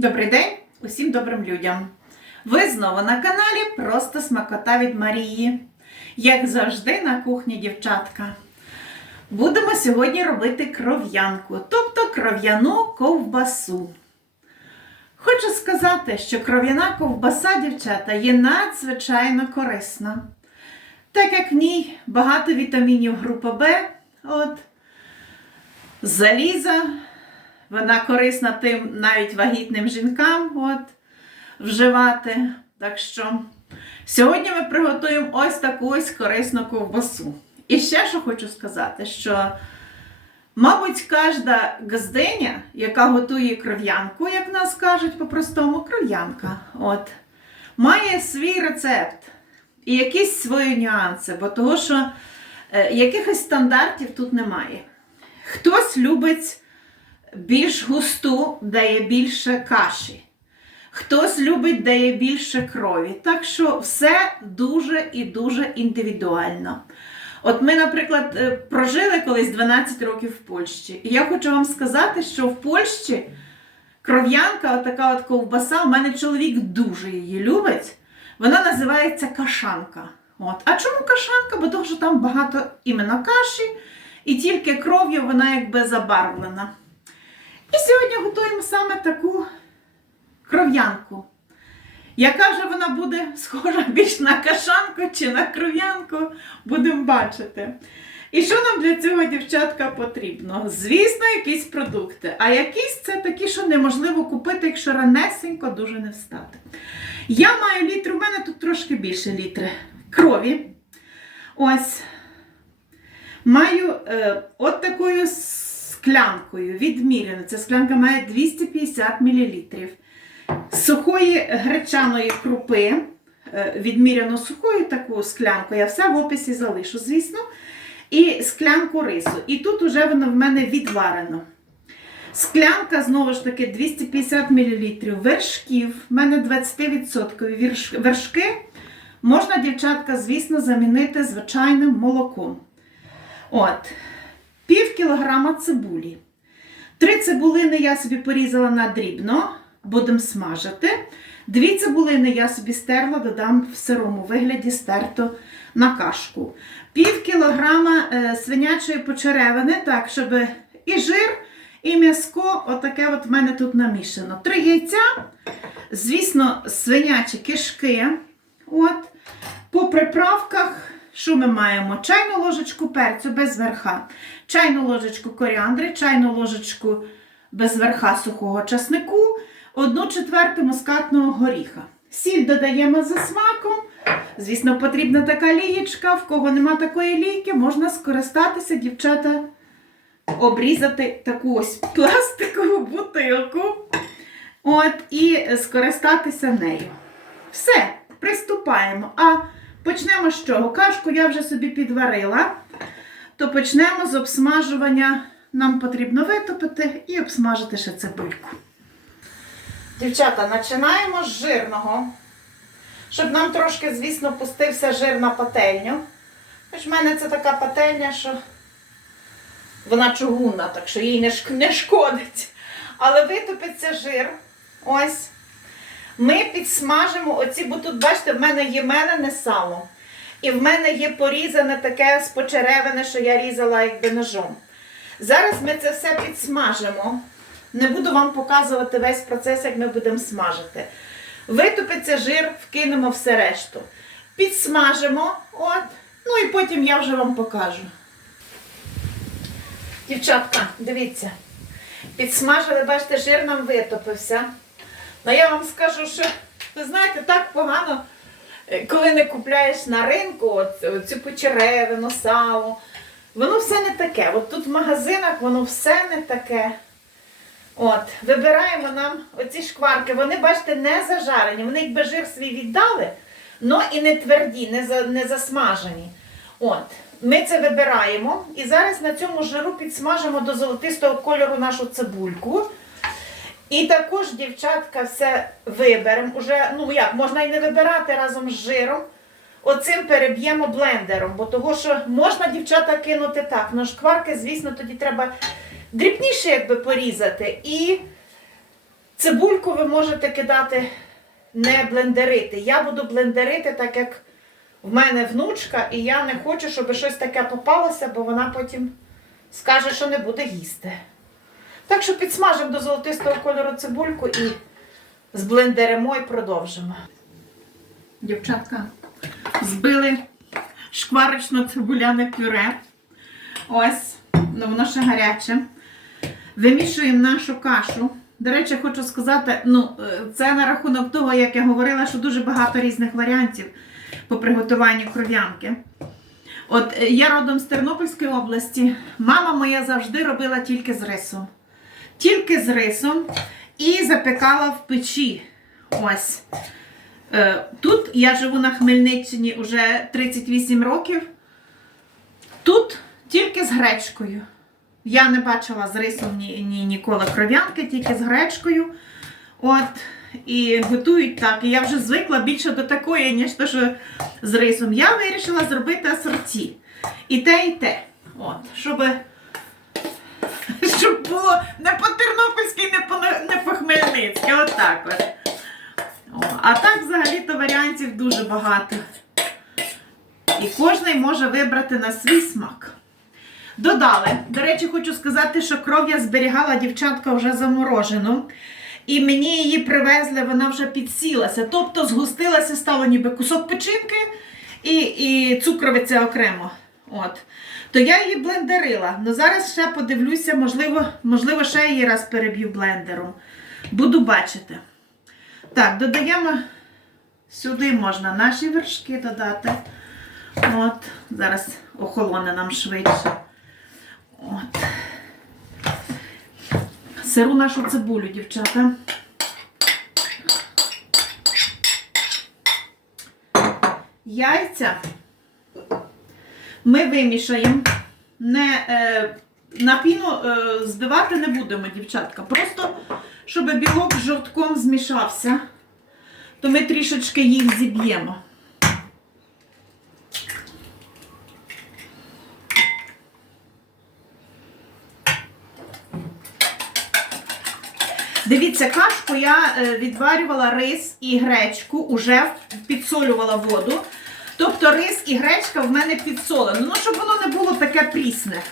Добрий день усім добрим людям. Ви знову на каналі Просто смакота від Марії. Як завжди, на кухні дівчатка. Будемо сьогодні робити кров'янку, тобто кров'яну ковбасу. Хочу сказати, що кров'яна ковбаса, дівчата, є надзвичайно корисна. Так як в ній багато вітамінів групи Б, от, заліза, вона корисна тим навіть вагітним жінкам от, вживати. Так що сьогодні ми приготуємо ось таку ось корисну ковбасу. І ще що хочу сказати, що, мабуть, кожна газдиня, яка готує кров'янку, як нас кажуть по-простому, кров'янка, от, має свій рецепт і якісь свої нюанси, бо того, що е, якихось стандартів тут немає. Хтось любить більш густу, дає більше каші. Хтось любить, дає більше крові. Так що все дуже і дуже індивідуально. От ми, наприклад, е, прожили колись 12 років в Польщі. І я хочу вам сказати, що в Польщі кров'янка, отака от ковбаса, у мене чоловік дуже її любить. Вона називається кашанка. От. А чому кашанка? Бо тому що там багато іменно каші, і тільки кров'ю вона якби забарвлена. І сьогодні готуємо саме таку кров'янку. Яка же вона буде схожа більш на кашанку чи на кров'янку, будемо бачити. І що нам для цього, дівчатка, потрібно? Звісно, якісь продукти. А якісь це такі, що неможливо купити, якщо ранесенько дуже не встати. Я маю літр, у мене тут трошки більше літри крові. Ось. Маю е, от такою склянкою відміряно. Ця склянка має 250 мл. Сухої гречаної крупи, е, відміряно сухою таку склянку, я все в описі залишу, звісно. І склянку рису. І тут уже воно в мене відварено. Склянка, знову ж таки, 250 мл вершків. В мене 20% вершки. Можна, дівчатка, звісно, замінити звичайним молоком. От, пів кілограма цибулі. Три цибулини я собі порізала на дрібно, будемо смажити. Дві цибулини я собі стерла, додам в сирому вигляді стерто на кашку. Пів кілограма е, свинячої почеревини, так, щоб і жир, і м'яско, отаке от в мене тут намішано. Три яйця, звісно, свинячі кишки. От. По приправках, що ми маємо? Чайну ложечку перцю без верха, чайну ложечку коріандри, чайну ложечку без верха сухого часнику, одну четверту мускатного горіха. Сіль додаємо за смаком. Звісно, потрібна така лієчка. В кого нема такої лійки, можна скористатися, дівчата, обрізати таку ось пластикову бутилку. От, і скористатися нею. Все, приступаємо. А почнемо з чого? Кашку я вже собі підварила, то почнемо з обсмажування. Нам потрібно витопити і обсмажити ще цибульку. Дівчата, починаємо з жирного. Щоб нам трошки, звісно, пустився жир на пательню. Хоч в мене це така пательня, що вона чугунна, так що їй не шкодить. Але витопиться жир. Ось. Ми підсмажимо оці, бо тут, бачите, в мене є мелене сало. І в мене є порізане таке з почеревини, що я різала якби ножом. Зараз ми це все підсмажимо. Не буду вам показувати весь процес, як ми будемо смажити. Витопиться жир, вкинемо все решту. Підсмажимо, от, ну і потім я вже вам покажу. Дівчатка, дивіться. Підсмажили, бачите, жир нам витопився. Ну я вам скажу, що ви знаєте, так погано, е, коли не купляєш на ринку от, цю почеревину, сало. Воно все не таке. От тут в магазинах воно все не таке. От, вибираємо нам оці шкварки. Вони, бачите, не зажарені. Вони якби жир свій віддали, але і не тверді, не, за, не засмажені. От, ми це вибираємо. І зараз на цьому жиру підсмажимо до золотистого кольору нашу цибульку. І також, дівчатка, все виберемо. Уже, ну як, можна і не вибирати разом з жиром. Оцим переб'ємо блендером, бо того, що можна дівчата кинути так. Ну, шкварки, звісно, тоді треба дрібніше якби порізати. І Цибульку ви можете кидати не блендерити. Я буду блендерити, так як в мене внучка, і я не хочу, щоб щось таке попалося, бо вона потім скаже, що не буде їсти. Так що підсмажимо до золотистого кольору цибульку і зблендеримо і продовжимо. Дівчатка, збили шкварочно-цибуляне пюре. Ось, ну воно ще гаряче. Вимішуємо нашу кашу. До речі, хочу сказати, ну, е, це на рахунок того, як я говорила, що дуже багато різних варіантів по приготуванню кров'янки. От е, я родом з Тернопільської області. Мама моя завжди робила тільки з рисом. Тільки з рисом і запекала в печі. Ось. Е, Тут я живу на Хмельниччині вже 38 років. Тут тільки з гречкою. Я не бачила з рисом ні, ні, ніколи кров'янки, тільки з гречкою. От. І готують так. І я вже звикла більше до такої, ніж те, що з рисом. Я вирішила зробити асорті. І те, і те. От, щоб, щоб було не по-тернопільськи, не по, не по хмельницьки. Отак от. О, а так взагалі-то варіантів дуже багато. І кожен може вибрати на свій смак. Додали. До речі, хочу сказати, що кров я зберігала дівчатка вже заморожену. І мені її привезли, вона вже підсілася. Тобто згустилася, стало ніби кусок печінки і, і цукровиця окремо. От. То я її блендерила. Ну зараз ще подивлюся, можливо, можливо, ще її раз переб'ю блендером. Буду бачити. Так, додаємо сюди можна наші вершки додати. От, зараз охолоне нам швидше. От. Сиру нашу цибулю, дівчата. Яйця ми вимішаємо. Не, е, на піну е, збивати не будемо, дівчатка. Просто, щоб білок з жовтком змішався, то ми трішечки їх зіб'ємо. Дивіться, кашку я е, відварювала рис і гречку, уже підсолювала воду. Тобто рис і гречка в мене підсолені. Ну, щоб воно не було таке прісне.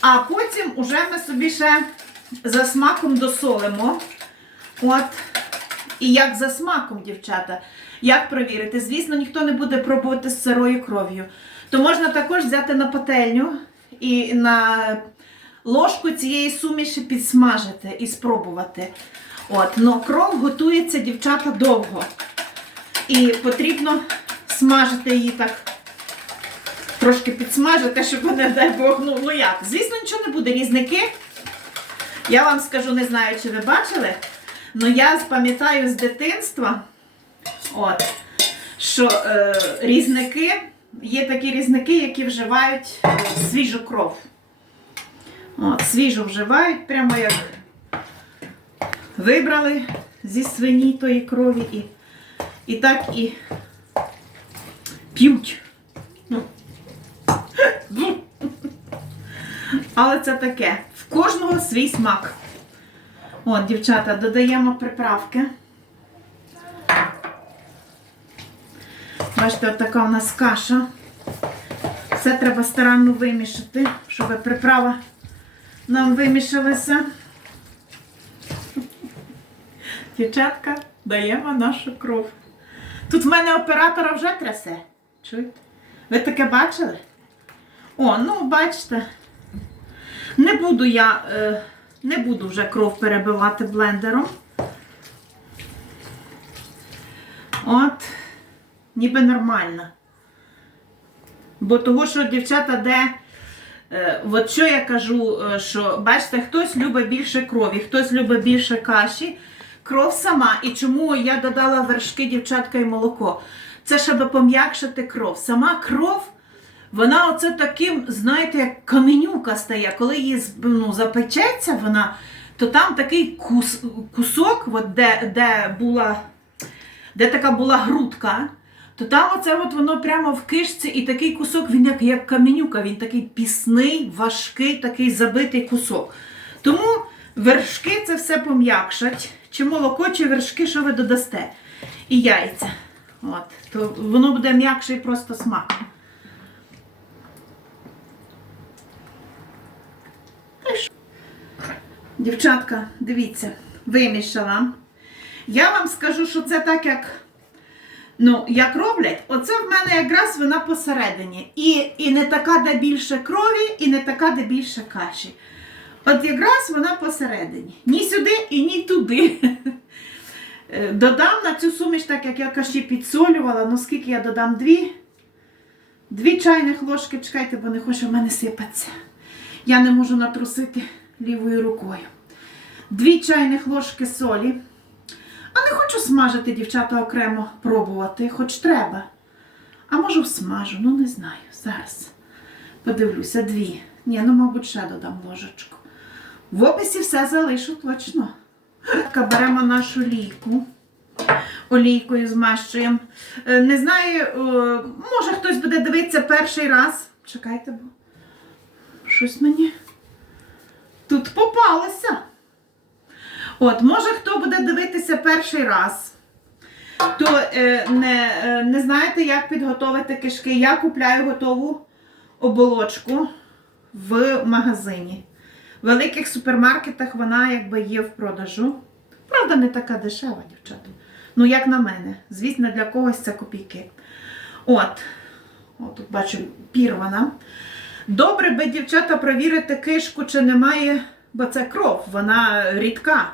А потім уже ми собі ще за смаком досолимо. От. І як за смаком, дівчата. Як провірити? Звісно, ніхто не буде пробувати з сирою кров'ю. То можна також взяти на пательню і на ложку цієї суміші підсмажити і спробувати. От, но кров готується, дівчата, довго. І потрібно смажити її так. Трошки підсмажити, щоб не дай Бог, ну, ну як. Звісно, нічого не буде. Різники. Я вам скажу, не знаю, чи ви бачили, але я пам'ятаю з дитинства, от, що е, різники, є такі різники, які вживають е, свіжу кров. От, свіжу вживають, прямо як вибрали зі свині тої крові і, і так і п'ють. Ну. Але це таке. В кожного свій смак. От, дівчата, додаємо приправки. Бачите, така у нас каша. Все треба старанно вимішати, щоб приправа нам вимішалася. Дівчатка, даємо нашу кров. Тут в мене оператора вже трясе. Чуєте? Ви таке бачили? О, ну бачите. Не буду я, е, не буду вже кров перебивати блендером. От, ніби нормально. Бо того, що дівчата, де. Е, от що я кажу, е, що бачите, хтось любить більше крові, хтось любить більше каші. Кров сама. І чому я додала вершки, дівчатка і молоко? Це щоб пом'якшити кров. Сама кров, вона оце таким, знаєте, як каменюка стає. Коли її ну, запечеться, вона, то там такий кус, кусок, от де, де була, де така була грудка. То там оце от воно прямо в кишці, і такий кусок, він як, як каменюка, він такий пісний, важкий, такий забитий кусок. Тому вершки це все пом'якшать. чи молоко, чи вершки, що ви додасте. І яйця. От, то воно буде м'якший просто смак. Дівчатка, дивіться, вимішала. Я вам скажу, що це так, як, ну, як роблять, оце в мене якраз вона посередині. І, і не така, де більше крові, і не така, де більше каші. От якраз вона посередині. Ні сюди і ні туди. Е, Додам на цю суміш, так як я каші підсолювала, ну скільки я додам? Дві? Дві чайних ложки, чекайте, бо не хоче в мене сипатися. Я не можу натрусити лівою рукою. Дві чайних ложки солі. А не хочу смажити, дівчата, окремо пробувати, хоч треба. А можу всмажу, ну не знаю. Зараз подивлюся, дві. Ні, ну, мабуть, ще додам ложечку. В описі все залишу точно. Беремо нашу лійку. Олійкою змащуємо. Е, Не знаю, е, може хтось буде дивитися перший раз. Чекайте, бо щось мені тут попалося. От, може, хто буде дивитися перший раз, то е, не, не знаєте, як підготувати кишки. Я купляю готову оболочку в магазині. В великих супермаркетах вона якби є в продажу. Правда, не така дешева, дівчата. Ну, як на мене. Звісно, для когось це копійки. От, от тут бачу, пірвана. Добре би, дівчата, провірити кишку, чи немає, бо це кров, вона рідка.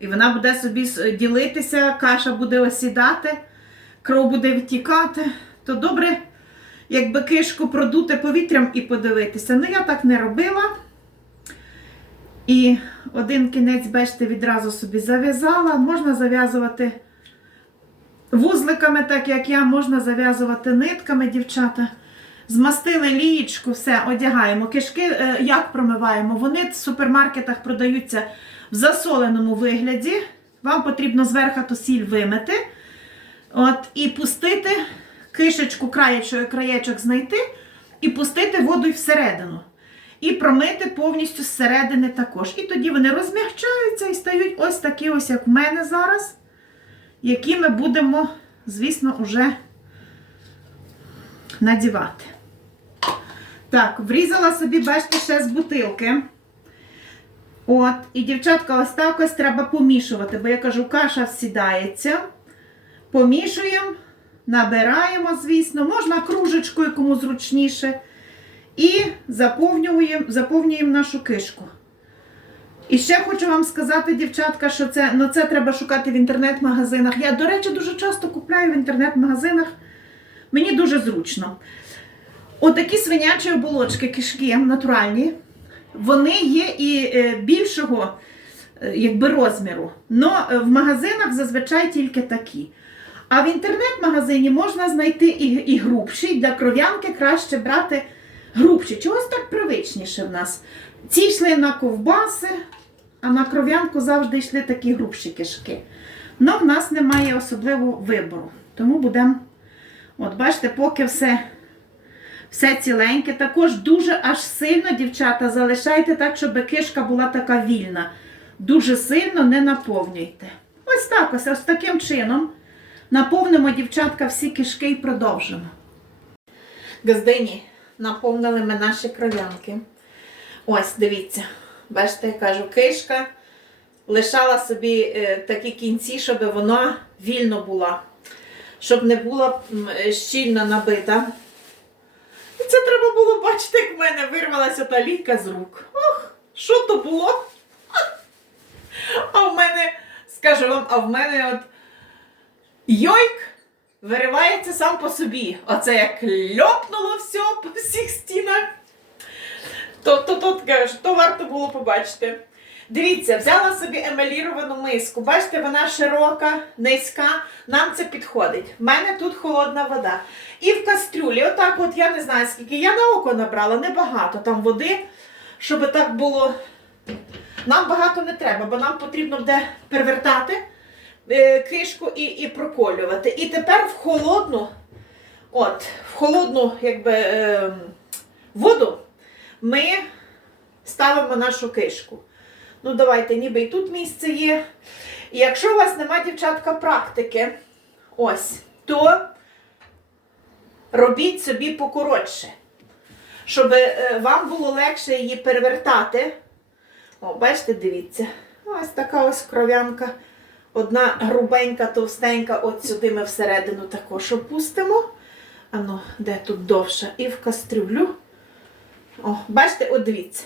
І вона буде собі ділитися, каша буде осідати, кров буде втікати. То добре, якби кишку продути повітрям і подивитися. Ну, я так не робила. І один кінець, бачите, відразу собі зав'язала. Можна зав'язувати вузликами, так як я, можна зав'язувати нитками, дівчата. Змастили лієчку, все, одягаємо. Кишки е, як промиваємо? Вони в супермаркетах продаються в засоленому вигляді. Вам потрібно зверху ту сіль вимити. От, і пустити кишечку, краєчок, краєчок знайти, і пустити воду всередину. І промити повністю зсередини також. І тоді вони розмягчаються і стають ось такі, ось як в мене зараз, які ми будемо, звісно, уже надівати. Так, врізала собі, бачите, ще з бутилки. От, і дівчатка, ось так ось треба помішувати, бо я кажу, каша всідається. Помішуємо, набираємо, звісно, можна кружечкою, кому зручніше. І заповнюємо, заповнюємо нашу кишку. І ще хочу вам сказати, дівчатка, що це, ну це треба шукати в інтернет-магазинах. Я, до речі, дуже часто купляю в інтернет-магазинах. Мені дуже зручно. Отакі свинячі оболочки, кишки натуральні, вони є і е, більшого е, якби, розміру. Но е, в магазинах зазвичай тільки такі. А в інтернет-магазині можна знайти і, і грубші. Для кров'янки краще брати грубші. Чогось так привичніше в нас. Ці йшли на ковбаси, а на кров'янку завжди йшли такі грубші кишки. Но в нас немає особливого вибору. Тому будемо, от бачите, поки все все ціленьке. Також дуже аж сильно, дівчата, залишайте так, щоб кишка була така вільна. Дуже сильно не наповнюйте. Ось так, ось, ось таким чином. Наповнимо, дівчатка, всі кишки і продовжимо. Газдині, наповнили ми наші кров'янки. Ось, дивіться. Бачите, я кажу, кишка лишала собі е, такі кінці, щоб вона вільно була, щоб не була щільно набита. І це треба було бачити, як в мене вирвалася та ліка з рук. Ох, що то було? А в мене, скажу вам, а в мене от йойк виривається сам по собі. Оце як льопнуло все по всіх стінах. То, то, то, ж, то варто було побачити. Дивіться, взяла собі емаліровану миску. Бачите, вона широка, низька. Нам це підходить. В мене тут холодна вода. І в кастрюлі, отак, от я не знаю скільки. Я на око набрала, небагато там води, щоб так було. Нам багато не треба, бо нам потрібно буде перевертати кишку і, і проколювати. І тепер в холодну, от, в холодну якби, е, воду ми ставимо нашу кишку. Ну, давайте, ніби і тут місце є. І якщо у вас нема, дівчатка, практики, ось, то робіть собі покоротше, щоб е, вам було легше її перевертати. О, бачите, дивіться. Ось така ось кров'янка. Одна грубенька, товстенька, от сюди ми всередину також опустимо. Ану, де тут довше? І в кастрюлю. О, бачите, от дивіться.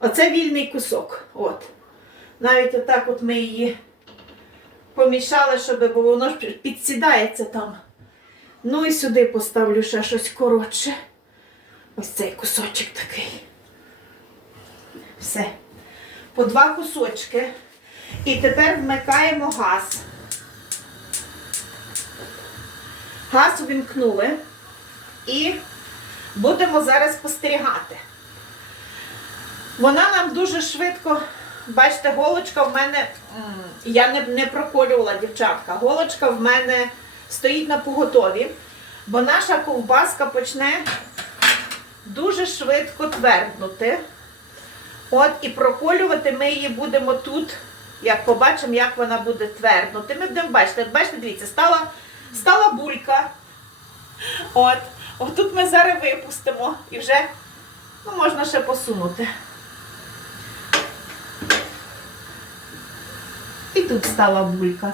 Оце вільний кусок. От. Навіть отак от ми її помішали, щоб бо воно ж підсідається там. Ну і сюди поставлю ще щось коротше. Ось цей кусочок такий. Все. По два кусочки. І тепер вмикаємо газ. Газ увімкнули. І будемо зараз спостерігати. Вона нам дуже швидко, бачите, голочка в мене, я не, не проколювала дівчатка, голочка в мене стоїть на поготові, бо наша ковбаска почне дуже швидко тверднути. От і проколювати ми її будемо тут, як побачимо, як вона буде тверднути. Ми будемо бачити, бачите, дивіться, стала, стала булька. От, отут ми зараз випустимо і вже ну, можна ще посунути. І тут стала булька.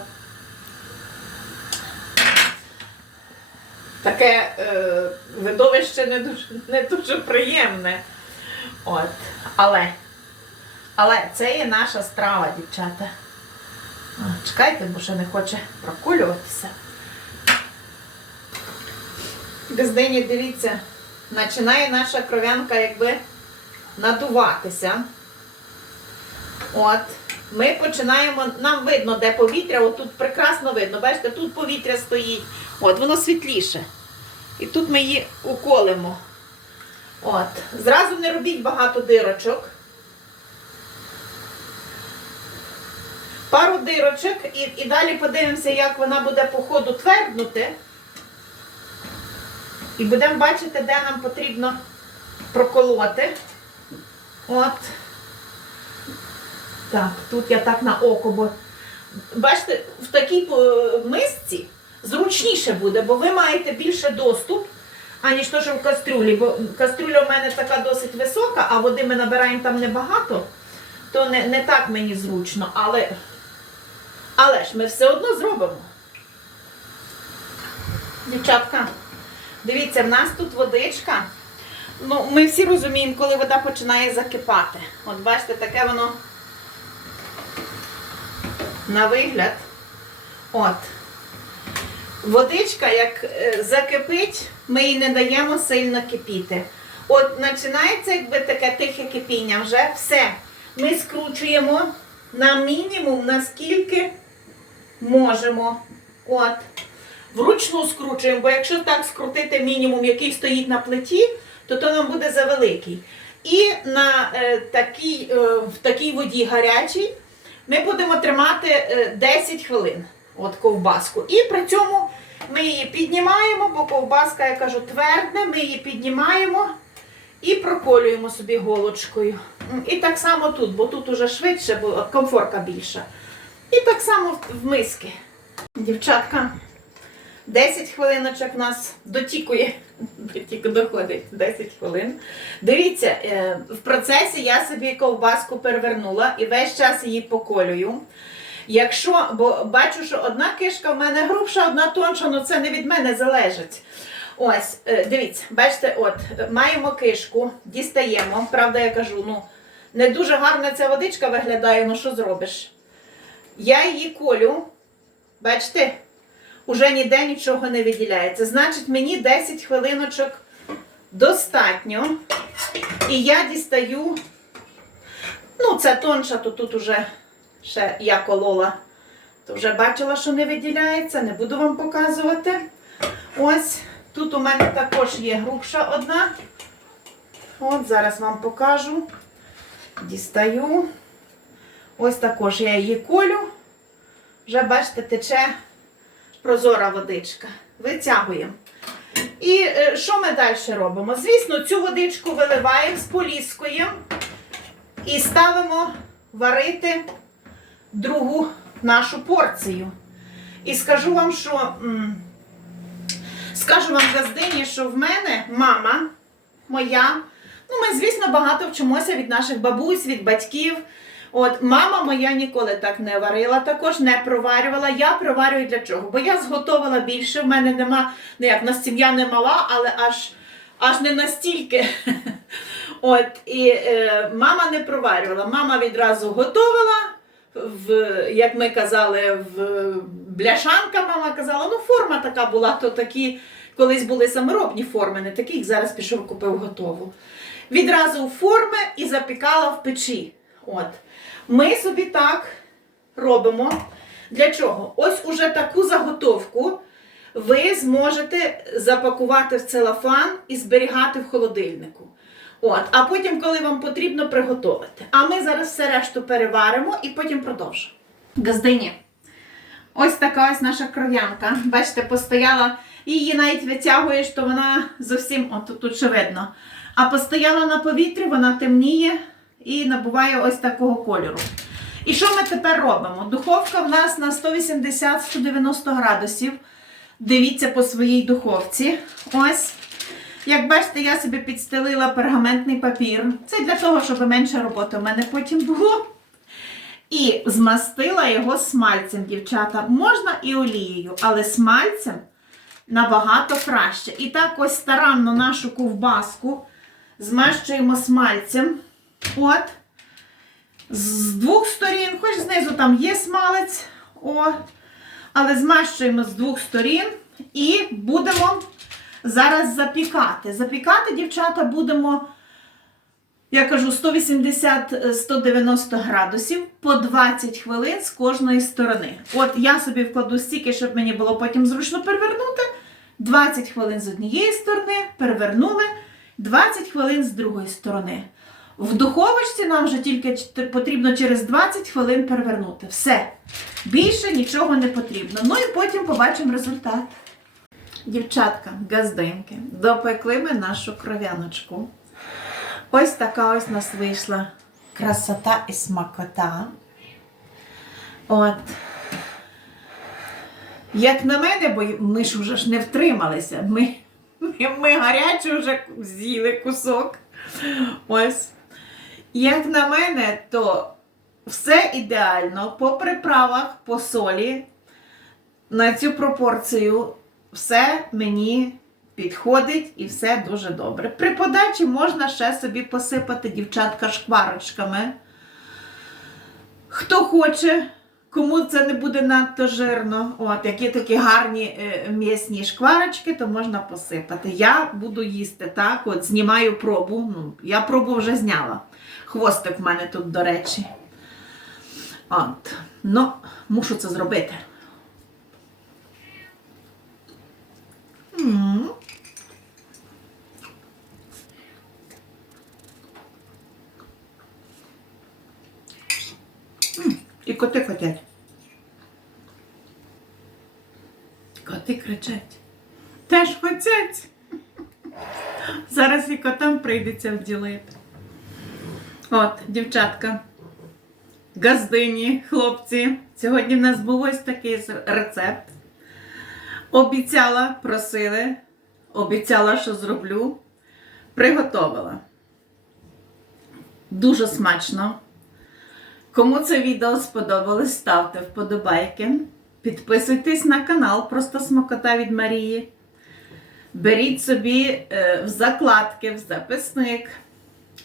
Таке е, видовище не дуже, не дуже приємне. От. Але, але це є наша страва, дівчата. Чекайте, бо ще не хоче прокулюватися. Без дині, дивіться, починає наша кров'янка якби надуватися. От. Ми починаємо, нам видно, де повітря, от тут прекрасно видно. Бачите, тут повітря стоїть. От, воно світліше. І тут ми її уколимо. От. Зразу не робіть багато дирочок. Пару дирочок і, і далі подивимося, як вона буде по ходу тверднути. І будемо бачити, де нам потрібно проколоти. От. Так, тут я так на око, бо бачите, в такій е, мисці зручніше буде, бо ви маєте більше доступ, аніж то, що в кастрюлі. Бо кастрюля в мене така досить висока, а води ми набираємо там небагато, то не, не так мені зручно. Але, але ж ми все одно зробимо. Дівчатка, дивіться, в нас тут водичка. Ну, ми всі розуміємо, коли вода починає закипати. От бачите, таке воно на вигляд. От. Водичка, як е, закипить, ми її не даємо сильно кипіти. От починається якби таке тихе кипіння, вже все. Ми скручуємо на мінімум, наскільки можемо. От. Вручну скручуємо, бо якщо так скрутити мінімум, який стоїть на плиті, то то нам буде завеликий. І на е, такій, е, в такій воді гарячій ми будемо тримати е, 10 хвилин от ковбаску. І при цьому ми її піднімаємо, бо ковбаска, я кажу, твердне, ми її піднімаємо і проколюємо собі голочкою. І так само тут, бо тут уже швидше, бо комфорка більша. І так само в- в миски. Дівчатка, 10 хвилиночок нас дотікує. Дотік доходить 10 хвилин. Дивіться, е, в процесі я собі ковбаску перевернула і весь час її поколюю. Якщо, бо бачу, що одна кишка в мене грубша, одна тонша, ну це не від мене залежить. Ось, е, дивіться, бачите, от, маємо кишку, дістаємо. Правда, я кажу, ну, не дуже гарна ця водичка виглядає, ну що зробиш? Я її колю, бачите, уже ніде нічого не виділяється. Значить, мені 10 хвилиночок достатньо. І я дістаю, ну, це тонша, то тут уже ще я колола, то вже бачила, що не виділяється, не буду вам показувати. Ось, тут у мене також є грубша одна. От, зараз вам покажу. Дістаю. Ось також я її колю. Вже, бачите, тече прозора водичка. Витягуємо. І е, що ми далі робимо? Звісно, цю водичку виливаємо, споліскуємо і ставимо варити другу нашу порцію. І скажу вам, що скажу вам газдині, що в мене мама моя. Ну, ми, звісно, багато вчимося від наших бабусь, від батьків. От мама моя ніколи так не варила, також не проварювала. Я проварюю для чого? Бо я зготовила більше. В мене нема, ну як в нас сім'я не мала, але аж, аж не настільки. От, і е, мама не проварювала. Мама відразу готувала. В, як ми казали, в бляшанка мама казала, ну форма така була, то такі колись були саморобні форми, не такі, як зараз пішов купив готову. Відразу форми і запікала в печі. От. Ми собі так робимо. Для чого? Ось уже таку заготовку ви зможете запакувати в целофан і зберігати в холодильнику. От, а потім, коли вам потрібно, приготувати. А ми зараз все решту переваримо і потім продовжимо. Газдині. Ось така ось наша кров'янка. Бачите, постояла, її навіть витягуєш, то вона зовсім, от тут, тут ще видно. А постояла на повітрі, вона темніє і набуває ось такого кольору. І що ми тепер робимо? Духовка в нас на 180-190 градусів. Дивіться по своїй духовці. Ось. Як бачите, я собі підстелила пергаментний папір. Це для того, щоб менше роботи в мене потім було. І змастила його смальцем, дівчата. Можна і олією, але смальцем набагато краще. І так ось старанно нашу ковбаску змащуємо смальцем. От. З двох сторін, хоч знизу там є смалець. О, але змащуємо з двох сторін і будемо зараз запікати. Запікати, дівчата, будемо, я кажу, 180-190 градусів по 20 хвилин з кожної сторони. От я собі вкладу стільки, щоб мені було потім зручно перевернути. 20 хвилин з однієї сторони, перевернули, 20 хвилин з другої сторони. В духовочці нам вже тільки потрібно через 20 хвилин перевернути. Все. Більше нічого не потрібно. Ну і потім побачимо результат. Дівчатка, газдинки, допекли ми нашу кров'яночку. Ось така ось нас вийшла красота і смакота. От. Як на мене, бо ми ж вже ж не втрималися. Ми, ми, ми гарячі вже з'їли кусок. Ось. Як на мене, то все ідеально по приправах, по солі. На цю пропорцію все мені підходить і все дуже добре. При подачі можна ще собі посипати дівчатка шкварочками. Хто хоче, кому це не буде надто жирно, от, які такі гарні е, м'ясні шкварочки, то можна посипати. Я буду їсти так, от знімаю пробу. Ну, я пробу вже зняла. Хвостик в мене тут, до речі. От. Ну, мушу це зробити. І коти хотять. Коти кричать. Теж хотять. Зараз і котам прийдеться вділити. От, дівчатка, газдині, хлопці. Сьогодні в нас був ось такий рецепт. Обіцяла, просили, обіцяла, що зроблю. Приготовила. Дуже смачно. Кому це відео сподобалось, ставте вподобайки. Підписуйтесь на канал Просто Смакота від Марії. Беріть собі е, в закладки, в записник.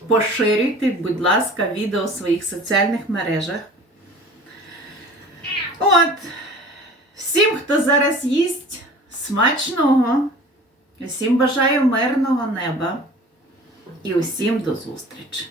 Поширюйте, будь ласка, відео в своїх соціальних мережах. От. Всім, хто зараз їсть, смачного. Всім бажаю мирного неба. І усім до зустрічі!